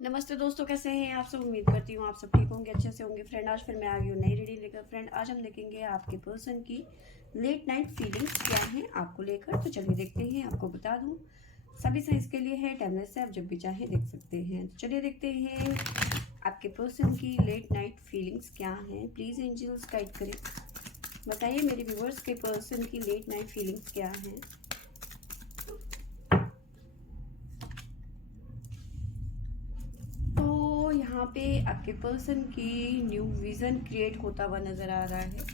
नमस्ते दोस्तों, कैसे हैं आप सब। उम्मीद करती हूँ आप सब ठीक होंगे, अच्छे से होंगे। फ्रेंड, आज फिर मैं आ गई हूँ नई रीडिंग लेकर। फ्रेंड, आज हम देखेंगे आपके पर्सन की लेट नाइट फीलिंग्स क्या हैं आपको लेकर। तो चलिए देखते हैं। आपको बता दूँ, सभी साइज के लिए है, टाइमलेस से आप जब भी चाहें देख सकते हैं। तो चलिए देखते हैं आपके पर्सन की लेट नाइट फीलिंग्स क्या हैं। प्लीज़ एंजल्स गाइड करें, बताइए मेरे व्यूवर्स के पर्सन की लेट नाइट फीलिंग्स क्या हैं। यहाँ पे आपके पर्सन की न्यू विजन क्रिएट होता हुआ नजर आ रहा है।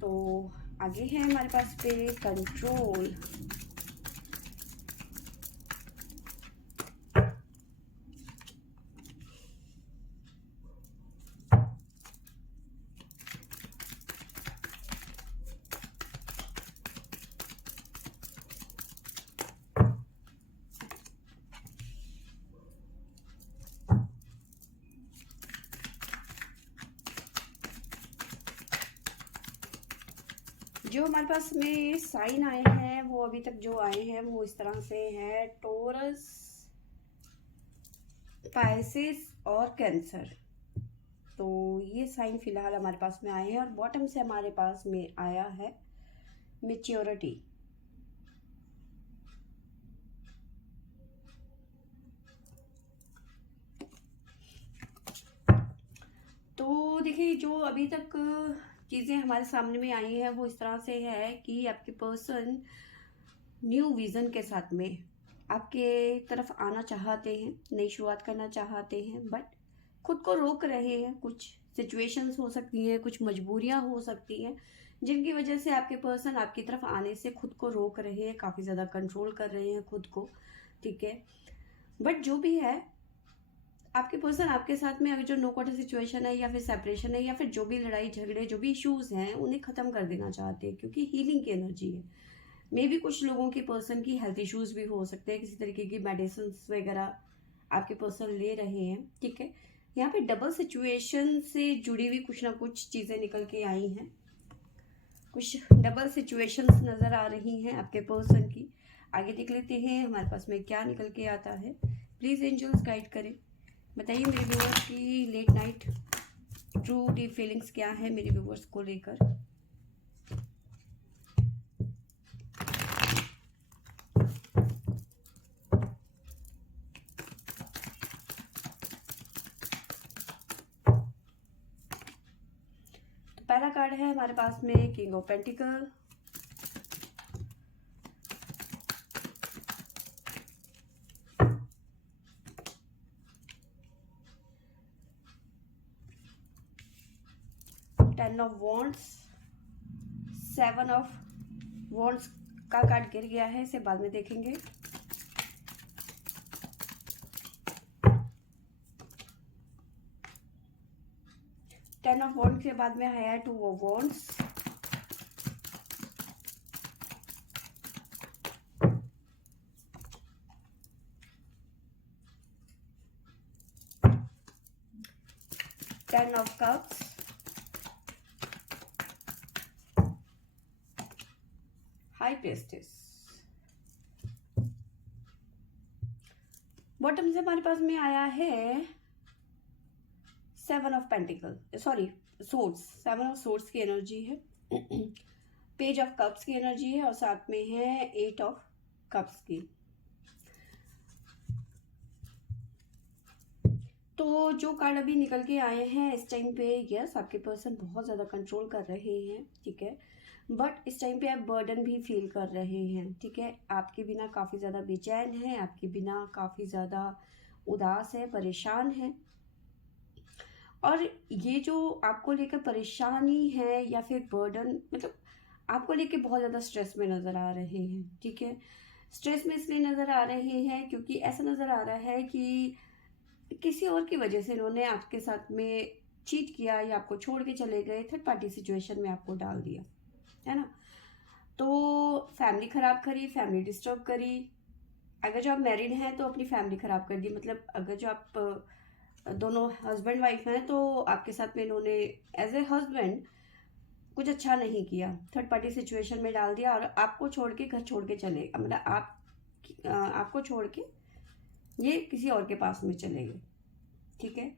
तो आगे है हमारे पास पे कंट्रोल। जो हमारे पास में साइन आए हैं वो अभी तक जो आए हैं वो इस तरह से हैं, टोरस, पाइसेस और कैंसर। तो ये साइन फिलहाल हमारे पास में आए हैं। और बॉटम से हमारे पास में आया है मैच्योरिटी। तो देखिए, जो अभी तक चीज़ें हमारे सामने में आई हैं वो इस तरह से है कि आपके पर्सन न्यू विज़न के साथ में आपके तरफ आना चाहते हैं, नई शुरुआत करना चाहते हैं, बट खुद को रोक रहे हैं। कुछ सिचुएशंस हो सकती हैं, कुछ मजबूरियां हो सकती हैं, जिनकी वजह से आपके पर्सन आपकी तरफ आने से खुद को रोक रहे हैं, काफ़ी ज़्यादा कंट्रोल कर रहे हैं खुद को। ठीक है, बट जो भी है, आपके पर्सन आपके साथ में अगर जो नो कॉन्टेक्ट सिचुएशन है या फिर सेपरेशन है या फिर जो भी लड़ाई झगड़े जो भी इश्यूज हैं उन्हें ख़त्म कर देना चाहते हैं, क्योंकि हीलिंग की एनर्जी है। मे भी कुछ लोगों के पर्सन की हेल्थ इश्यूज भी हो सकते हैं, किसी तरीके की मेडिसिन वगैरह आपके पर्सन ले रहे हैं। ठीक है, यहाँ पे डबल सिचुएशन से जुड़ी हुई कुछ ना कुछ चीज़ें निकल के आई हैं। कुछ डबल सिचुएशंस नज़र आ रही हैं आपके पर्सन की। आगे देख लेते हैं हमारे पास में क्या निकल के आता है। प्लीज़ एंजल्स गाइड करें, बताइए मेरे व्यूवर्स की late night true deep feelings क्या है मेरे व्यूवर्स को लेकर। तो पहला कार्ड है हमारे पास में king of pentacle, ten of wands, seven of wands का कार्ड गिर गया है, इसे बाद में देखेंगे। टेन ऑफ वॉन्ड्स के बाद में आया है two of wands, ten of cups, high priestess. Bottom से हमारे पास में आया है seven of pentacle, sorry swords, seven of swords की एनर्जी है। पेज ऑफ कप्स की एनर्जी है और साथ में है एट ऑफ कप्स की। तो जो कार्ड अभी निकल के आए हैं इस टाइम पे, यस आपके पर्सन बहुत ज़्यादा कंट्रोल कर रहे हैं। ठीक है, बट इस टाइम पे आप बर्डन भी फील कर रहे हैं। ठीक है, आपके बिना काफ़ी ज़्यादा बेचैन है, आपके बिना काफ़ी ज़्यादा उदास है, परेशान है। और ये जो आपको लेकर परेशानी है या फिर बर्डन, मतलब आपको लेके बहुत ज़्यादा स्ट्रेस में नज़र आ रहे हैं। ठीक है, स्ट्रेस में इसलिए नज़र आ रहे हैं क्योंकि ऐसा नज़र आ रहा है कि किसी और की वजह से इन्होंने आपके साथ में चीट किया या आपको छोड़ के चले गए, थर्ड पार्टी सिचुएशन में आपको डाल दिया, है ना। तो फैमिली ख़राब करी, फैमिली डिस्टर्ब करी। अगर जो आप मैरिड हैं तो अपनी फैमिली ख़राब कर दी, मतलब अगर जो आप दोनों हस्बैंड वाइफ हैं तो आपके साथ में इन्होंने एज ए हस्बैंड कुछ अच्छा नहीं किया, थर्ड पार्टी सिचुएशन में डाल दिया और आपको छोड़ के घर छोड़ के चले, मतलब आपको छोड़ के ये किसी और के पास में चले गए, ठीक है।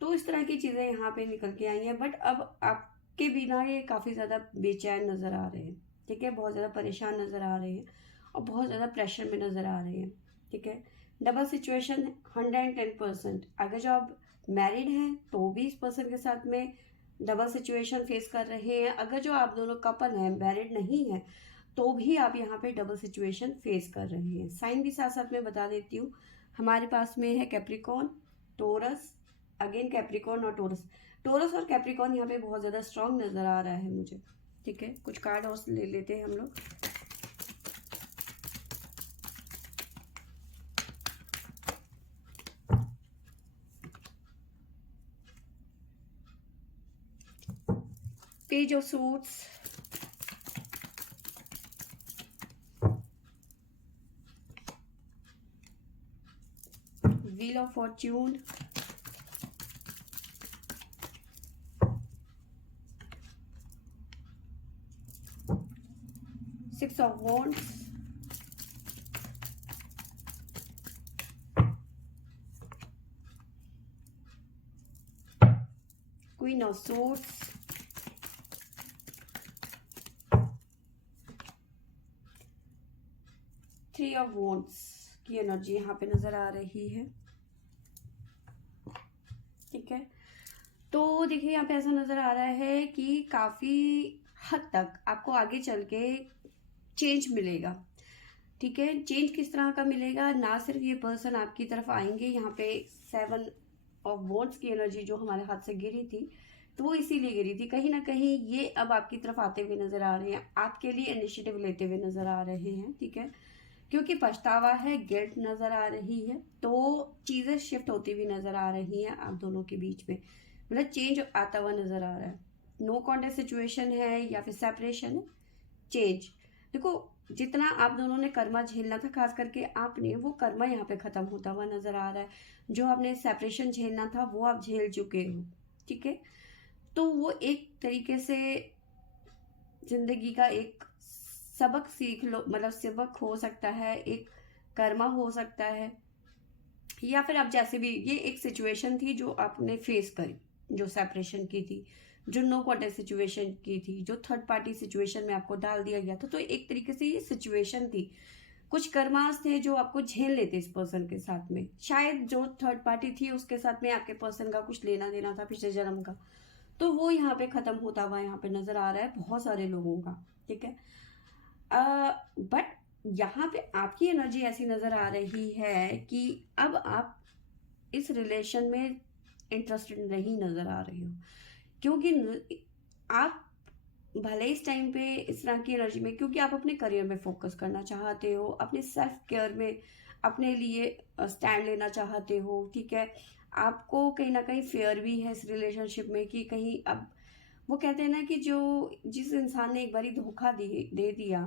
तो इस तरह की चीज़ें यहाँ पे निकल के आई हैं, बट अब आपके बिना ये काफ़ी ज़्यादा बेचैन नज़र आ रहे हैं, ठीक है, बहुत ज़्यादा परेशान नज़र आ रहे हैं और बहुत ज़्यादा प्रेशर में नज़र आ रहे हैं, ठीक है। Double situation 110%। अगर जो आप मैरिड हैं तो भी इस पर्सन के साथ में डबल सिचुएशन फेस कर रहे हैं, अगर जो आप दोनों कपल हैं, मैरिड नहीं है, तो भी आप यहाँ पे डबल सिचुएशन फेस कर रहे हैं। साइन भी साथ साथ में बता देती हूँ, हमारे पास में है कैप्रिकॉन, टोरस, अगेन कैप्रिकॉन और टोरस। टोरस और कैप्रिकॉन यहाँ पे बहुत ज़्यादा स्ट्रांग नज़र आ रहा है मुझे, ठीक है। कुछ कार्ड और ले लेते हैं हम लोग। Page of suits, wheel of Fortune, six of wands, queen of swords, three of wands की एनर्जी यहाँ पे नजर आ रही है, ठीक है। तो देखिए यहाँ पे ऐसा नजर आ रहा है कि काफी हद तक आपको आगे चल के चेंज मिलेगा, ठीक है। चेंज किस तरह का मिलेगा, ना सिर्फ ये पर्सन आपकी तरफ आएंगे, यहाँ पे 7 ऑफ वॉन्ड्स की एनर्जी जो हमारे हाथ से गिरी थी, तो वो इसीलिए गिरी थी, कहीं ना कहीं ये अब आपकी तरफ आते हुए नजर आ रहे हैं, आपके लिए इनिशिएटिव लेते हुए नजर आ रहे हैं, ठीक है। क्योंकि पछतावा है, गिल्ट नजर आ रही है, तो चीजें शिफ्ट होती हुई नजर आ रही हैं आप दोनों के बीच में, मतलब चेंज आता हुआ नजर आ रहा है। नो कॉन्टेक्ट सिचुएशन है या फिर सेपरेशन है, चेंज। देखो जितना आप दोनों ने कर्मा झेलना था, खास करके आपने, वो कर्मा यहाँ पे खत्म होता हुआ नजर आ रहा है। जो आपने सेपरेशन झेलना था वो आप झेल चुके हो, ठीक है। तो वो एक तरीके से जिंदगी का एक सबक सीख लो, मतलब सबक हो सकता है, एक कर्मा हो सकता है, या फिर आप जैसे भी, ये एक सिचुएशन थी जो आपने फेस करी, जो सेपरेशन की थी, जो नो कॉन्टेक्ट सिचुएशन की थी, जो थर्ड पार्टी सिचुएशन में आपको डाल दिया गया था, तो एक तरीके से ये सिचुएशन थी, कुछ कर्मास थे जो आपको झेल लेते इस पर्सन के साथ में। शायद जो थर्ड पार्टी थी उसके साथ में आपके पर्सन का कुछ लेना देना था पिछले जन्म का, तो वो यहाँ पे खत्म होता हुआ यहाँ पे नजर आ रहा है बहुत सारे लोगों का, ठीक है। बट यहाँ पे आपकी एनर्जी ऐसी नजर आ रही है कि अब आप इस रिलेशन में इंटरेस्टेड नहीं नजर आ रही हो, क्योंकि आप भले इस टाइम पे इस तरह की एनर्जी में, क्योंकि आप अपने करियर में फोकस करना चाहते हो, अपने सेल्फ केयर में अपने लिए स्टैंड लेना चाहते हो, ठीक है। आपको कहीं ना कहीं फेयर भी है इस रिलेशनशिप में कि कहीं, अब वो कहते हैं ना कि जो जिस इंसान ने एक बारी धोखा दे दिया,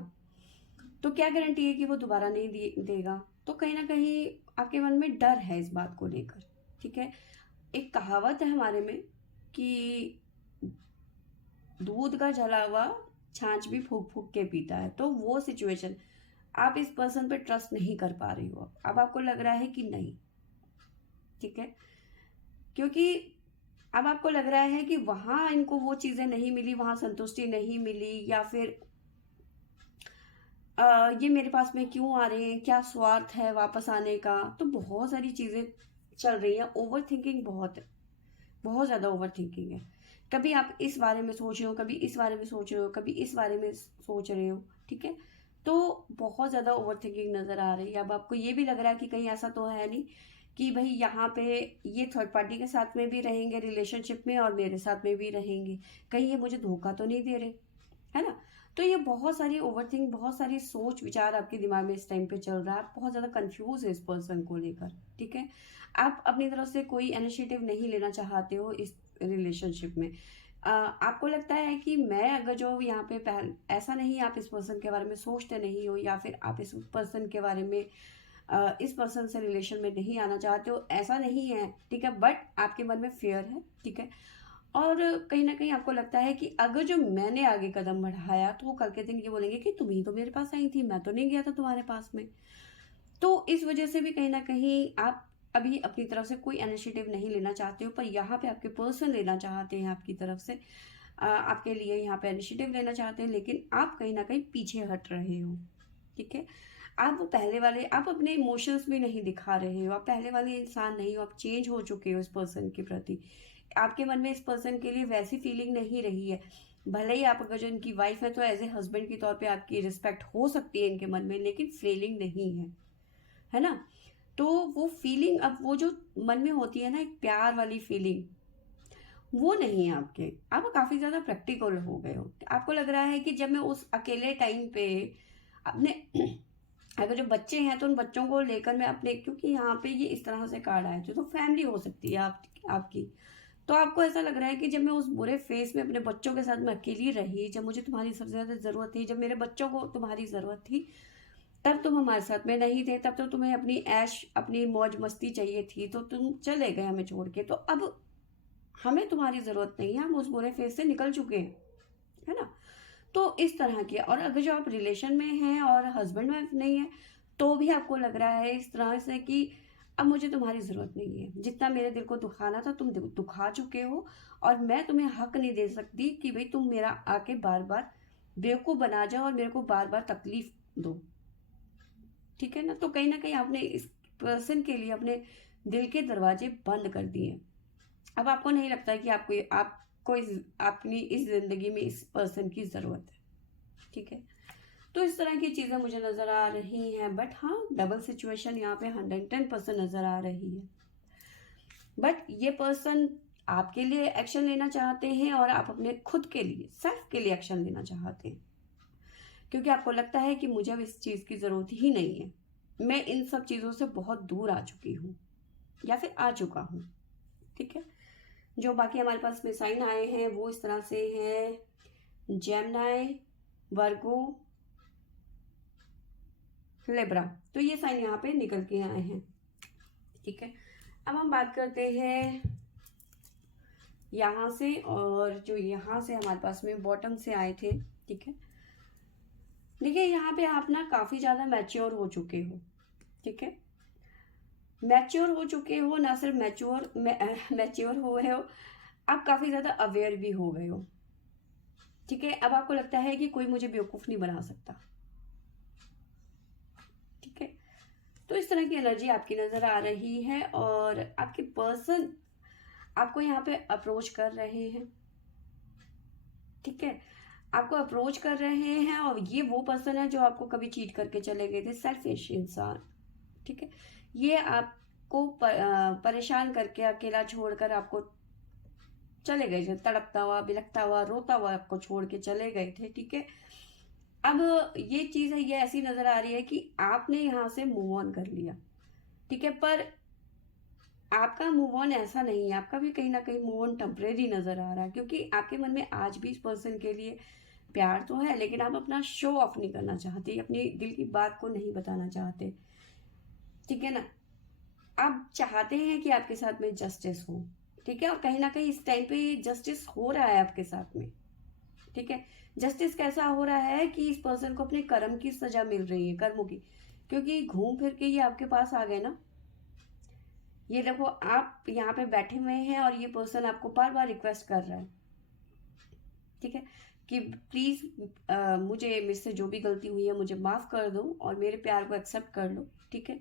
तो क्या गारंटी है कि वो दोबारा नहीं देगा। तो कहीं ना कहीं आपके मन में डर है इस बात को लेकर, ठीक है। एक कहावत है हमारे में कि दूध का जला हुआ छाछ भी फूक फूक के पीता है, तो वो सिचुएशन, आप इस पर्सन पे ट्रस्ट नहीं कर पा रही हो, अब आपको लग रहा है कि नहीं, ठीक है। क्योंकि अब आपको लग रहा है कि वहां इनको वो चीजें नहीं मिली, वहां संतुष्टि नहीं मिली, या फिर ये मेरे पास में क्यों आ रहे हैं, क्या स्वार्थ है वापस आने का। तो बहुत सारी चीजें चल रही है, ओवर थिंकिंग बहुत है, बहुत ज्यादा ओवर थिंकिंग है। कभी आप इस बारे में सोच रहे हो, कभी इस बारे में सोच रहे हो, कभी इस बारे में सोच रहे हो, ठीक है। तो बहुत ज्यादा ओवर थिंकिंग नजर आ रही है। अब आपको ये भी लग रहा है कि कहीं ऐसा तो है नहीं कि भाई यहाँ पे ये थर्ड पार्टी के साथ में भी रहेंगे रिलेशनशिप में और मेरे साथ में भी रहेंगे, कहीं ये मुझे धोखा तो नहीं दे रहे, है ना। तो ये बहुत सारी ओवरथिंक, बहुत सारी सोच विचार आपके दिमाग में इस टाइम पे चल रहा है, आप बहुत ज्यादा कंफ्यूज है इस पर्सन को लेकर, ठीक है। आप अपनी तरफ से कोई इनिशिएटिव नहीं लेना चाहते हो इस रिलेशनशिप में। आपको लगता है कि मैं अगर जो यहाँ पे ऐसा नहीं, आप इस पर्सन के बारे में सोचते नहीं हो, या फिर आप इस पर्सन के बारे में इस पर्सन से रिलेशन में नहीं आना चाहते हो, ऐसा नहीं है, ठीक है। बट आपके मन में फेयर है, ठीक है। और कहीं ना कहीं आपको लगता है कि अगर जो मैंने आगे कदम बढ़ाया तो वो कल के दिन ये बोलेंगे कि तुम ही तो मेरे पास आई थी, मैं तो नहीं गया था तुम्हारे पास में। तो इस वजह से भी कहीं ना कहीं आप अभी अपनी तरफ से कोई इनिशिएटिव नहीं लेना चाहते हो, पर यहाँ पे आपके पर्सन लेना चाहते हैं आपकी तरफ से, आपके लिए यहाँ पे इनिशिएटिव लेना चाहते हैं, लेकिन आप कहीं ना कहीं पीछे हट रहे हो। ठीक है, आप वो पहले वाले, आप अपने इमोशंस भी नहीं दिखा रहे हो, आप पहले वाले इंसान नहीं हो, आप चेंज हो चुके हो इस पर्सन के प्रति। आपके मन में इस पर्सन के लिए वैसी फीलिंग नहीं रही है। भले ही आप अगर जो इनकी वाइफ है तो एज ए हस्बैंड के तौर पे आपकी रिस्पेक्ट हो सकती है इनके मन में, लेकिन फीलिंग नहीं है ना। तो वो फीलिंग अब वो जो मन में होती है ना, एक प्यार वाली फीलिंग, वो नहीं है आपके। आप काफी ज्यादा प्रैक्टिकल हो गए हो। आपको लग रहा है कि जब मैं उस अकेले टाइम पे अपने अगर जो बच्चे हैं तो उन बच्चों को लेकर मैं अपने, क्योंकि यहाँ पे ये इस तरह से कार्ड आए थे तो फैमिली हो सकती है आपकी। तो आपको ऐसा लग रहा है कि जब मैं उस बुरे फेस में अपने बच्चों के साथ मैं अकेली रही, जब मुझे तुम्हारी सबसे ज्यादा जरूरत थी, जब मेरे बच्चों को तुम्हारी जरूरत थी, तब तुम हमारे साथ में नहीं थे, तब तो तुम्हें अपनी ऐश अपनी मौज मस्ती चाहिए थी, तो तुम चले गए हमें छोड़ के। तो अब हमें तुम्हारी जरूरत नहीं है, हम उस बुरे फेज से निकल चुके हैं, है ना। तो इस तरह की, और अगर जो आप रिलेशन में हैं और हस्बैंड वाइफ नहीं है, तो भी आपको लग रहा है इस तरह से कि अब मुझे तुम्हारी जरूरत नहीं है, जितना मेरे दिल को दुखाना था तुम दुखा चुके हो, और मैं तुम्हें हक नहीं दे सकती कि भाई तुम मेरा आके बार बार बेवकूफ बना जाओ और मेरे को बार बार तकलीफ दो। ठीक है ना। तो कहीं ना कहीं आपने इस पर्सन के लिए अपने दिल के दरवाजे बंद कर दिए। अब आपको नहीं लगता है कि आपको अपनी इस जिंदगी में इस पर्सन की जरूरत है। ठीक है, तो इस तरह की चीजें मुझे नजर आ रही हैं। बट हाँ, डबल सिचुएशन यहाँ पे 110% नजर आ रही है। बट ये पर्सन आपके लिए एक्शन लेना चाहते हैं और आप अपने खुद के लिए, सेल्फ के लिए एक्शन लेना चाहते हैं, क्योंकि आपको लगता है कि मुझे अब इस चीज की जरूरत ही नहीं है, मैं इन सब चीजों से बहुत दूर आ चुकी हूँ या फिर आ चुका हूँ। ठीक है, जो बाकी हमारे पास में साइन आए हैं वो इस तरह से हैं: जेमिनी, वर्गो, लिब्रा। तो ये साइन यहाँ पे निकल के आए हैं। ठीक है, अब हम बात करते हैं यहाँ से, और जो यहाँ से हमारे पास में बॉटम से आए थे। ठीक है, देखिए यहाँ पे आप ना काफी ज्यादा मैच्योर हो चुके हो। ठीक है, मैच्योर हो चुके हो, ना सिर्फ मैच्योर हो गए हो, आप काफी ज्यादा अवेयर भी हो गए हो। ठीक है, अब आपको लगता है कि कोई मुझे बेवकूफ नहीं बना सकता। ठीक है, तो इस तरह की एनर्जी आपकी नजर आ रही है, और आपके पर्सन आपको यहाँ पे अप्रोच कर रहे हैं। ठीक है, आपको अप्रोच कर रहे हैं, और ये वो पर्सन है जो आपको कभी चीट करके चले गए थे, सेल्फिश इंसान। ठीक है, ये आपको परेशान करके, अकेला छोड़कर आपको चले गए थे, तड़पता हुआ, बिलखता हुआ, रोता हुआ आपको छोड़ के चले गए थे। ठीक है, अब ये चीज है, ये ऐसी नजर आ रही है कि आपने यहाँ से मूव ऑन कर लिया। ठीक है, पर आपका मूव ऑन ऐसा नहीं है, आपका भी कहीं ना कहीं मूव ऑन टेम्परेरी नजर आ रहा है, क्योंकि आपके मन में आज भी इस पर्सन के लिए प्यार तो है, लेकिन आप अपना शो ऑफ नहीं करना चाहते, अपनी दिल की बात को नहीं बताना चाहते। ठीक है ना, आप चाहते हैं कि आपके साथ में जस्टिस हो। ठीक है, और कहीं ना कहीं इस टाइम पे जस्टिस हो रहा है आपके साथ में। ठीक है, जस्टिस कैसा हो रहा है कि इस पर्सन को अपने कर्म की सजा मिल रही है, कर्मों की, क्योंकि घूम फिर के ये आपके पास आ गए ना। ये देखो, आप यहाँ पे बैठे हुए हैं और ये पर्सन आपको बार बार रिक्वेस्ट कर रहा है। ठीक है, कि प्लीज मुझे मुझसे जो भी गलती हुई है मुझे माफ कर दो और मेरे प्यार को एक्सेप्ट कर लो। ठीक है,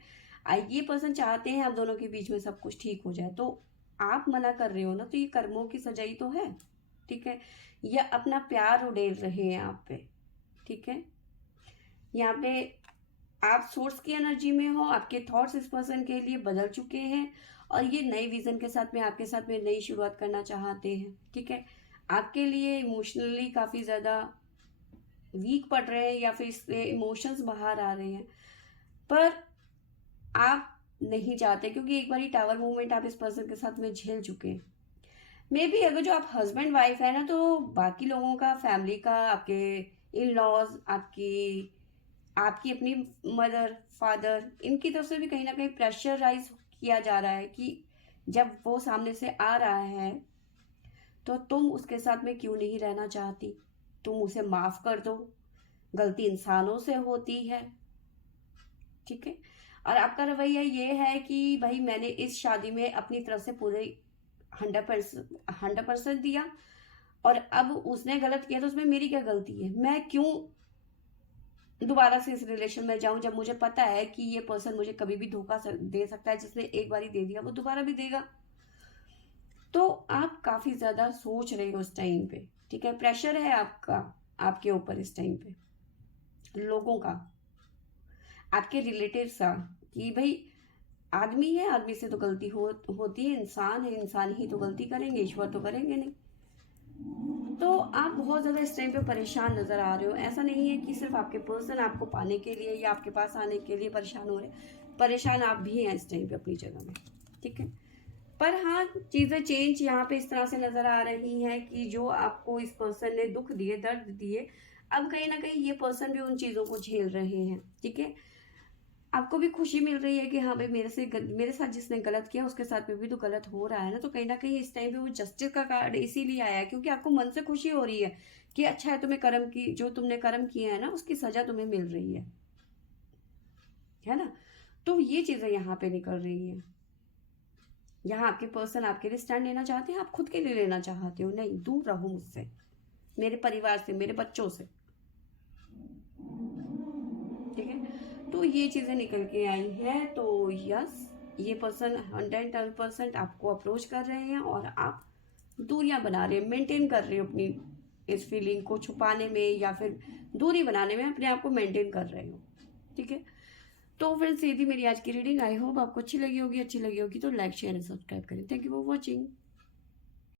ये पर्सन चाहते हैं आप दोनों के बीच में सब कुछ ठीक हो जाए, तो आप मना कर रहे हो ना, तो ये कर्मों की सजाई तो है। ठीक है, ये अपना प्यार उड़ेल रहे हैं आप पे। ठीक है, यहाँ पे आप सोर्स की एनर्जी में हो, आपके थॉट्स इस पर्सन के लिए बदल चुके हैं, और ये नए विजन के साथ में आपके साथ में नई शुरुआत करना चाहते हैं। ठीक है, आपके लिए इमोशनली काफी ज्यादा वीक पड़ रहे हैं, या फिर इससे इमोशंस बाहर आ रहे हैं, पर आप नहीं चाहते, क्योंकि एक बार टावर मूवमेंट आप इस पर्सन के साथ में झेल चुके हैं। मे बी अगर जो आप हस्बैंड वाइफ है ना, तो बाकी लोगों का, फैमिली का, आपके इन लॉज, आपकी आपकी अपनी मदर, फादर, इनकी तरफ से भी कहीं ना कहीं प्रेशराइज किया जा रहा है कि जब वो सामने से आ रहा है तो तुम उसके साथ में क्यों नहीं रहना चाहती? तुम उसे माफ कर दो, गलती इंसानों से होती है, ठीक है। और आपका रवैया ये है कि भाई मैंने इस शादी में अपनी तरफ से पूरे 100% दिया, और अब उसने गलत किया तो उसमें मेरी क्या गलती है? मैं क्यों दोबारा से इस रिलेशन में जाऊं जब मुझे पता है कि ये पर्सन मुझे कभी भी धोखा दे सकता है। जिसने एक बार दे दिया वो दोबारा भी देगा। तो आप काफी ज्यादा सोच रहे हो उस टाइम पे, ठीक है। प्रेशर है आपका, आपके ऊपर इस टाइम पे लोगों का, आपके रिलेटिव्स का, कि भाई आदमी है, आदमी से तो गलती होती है, इंसान है, इंसान ही तो गलती करेंगे, ईश्वर तो करेंगे नहीं। तो आप बहुत ज़्यादा इस टाइम पे परेशान नज़र आ रहे हो। ऐसा नहीं है कि सिर्फ आपके पर्सन आपको पाने के लिए या आपके पास आने के लिए परेशान हो रहे, परेशान आप भी हैं इस टाइम पे अपनी जगह में, ठीक है। पर हाँ, चीज़ें चेंज यहाँ पे इस तरह से नज़र आ रही हैं कि जो आपको इस पर्सन ने दुख दिए, दर्द दिए, अब कहीं ना कहीं ये पर्सन भी उन चीज़ों को झेल रहे हैं, ठीक है। आपको भी खुशी मिल रही है कि हाँ भाई मेरे साथ जिसने गलत किया उसके साथ में भी तो गलत हो रहा है ना। तो कहीं ना कहीं इस टाइम पे वो जस्टिस का कार्ड इसीलिए आया है क्योंकि आपको मन से खुशी हो रही है कि अच्छा है, तुम्हें कर्म की, जो तुमने कर्म किए हैं ना उसकी सजा तुम्हें मिल रही है ना। तो ये चीजें यहाँ पे निकल रही है। यहाँ आपके पर्सन आपके लिए स्टैंड लेना चाहते हैं, आप खुद के लिए लेना चाहते हो। नहीं, दूर रहो मुझसे, मेरे परिवार से, मेरे बच्चों से, ठीक है। तो ये चीज़ें निकल के आई हैं। तो यस, ये पर्सन 110% आपको अप्रोच कर रहे हैं और आप दूरियां बना रहे हैं, मेंटेन कर रहे हो अपनी इस फीलिंग को छुपाने में या फिर दूरी बनाने में अपने आप को मेंटेन कर रहे हो, ठीक है। तो फ्रेंड्स, ये थी मेरी आज की रीडिंग। आई होप आपको अच्छी लगी होगी। अच्छी लगी होगी तो लाइक शेयर एंड सब्सक्राइब करें। Thank you for watching.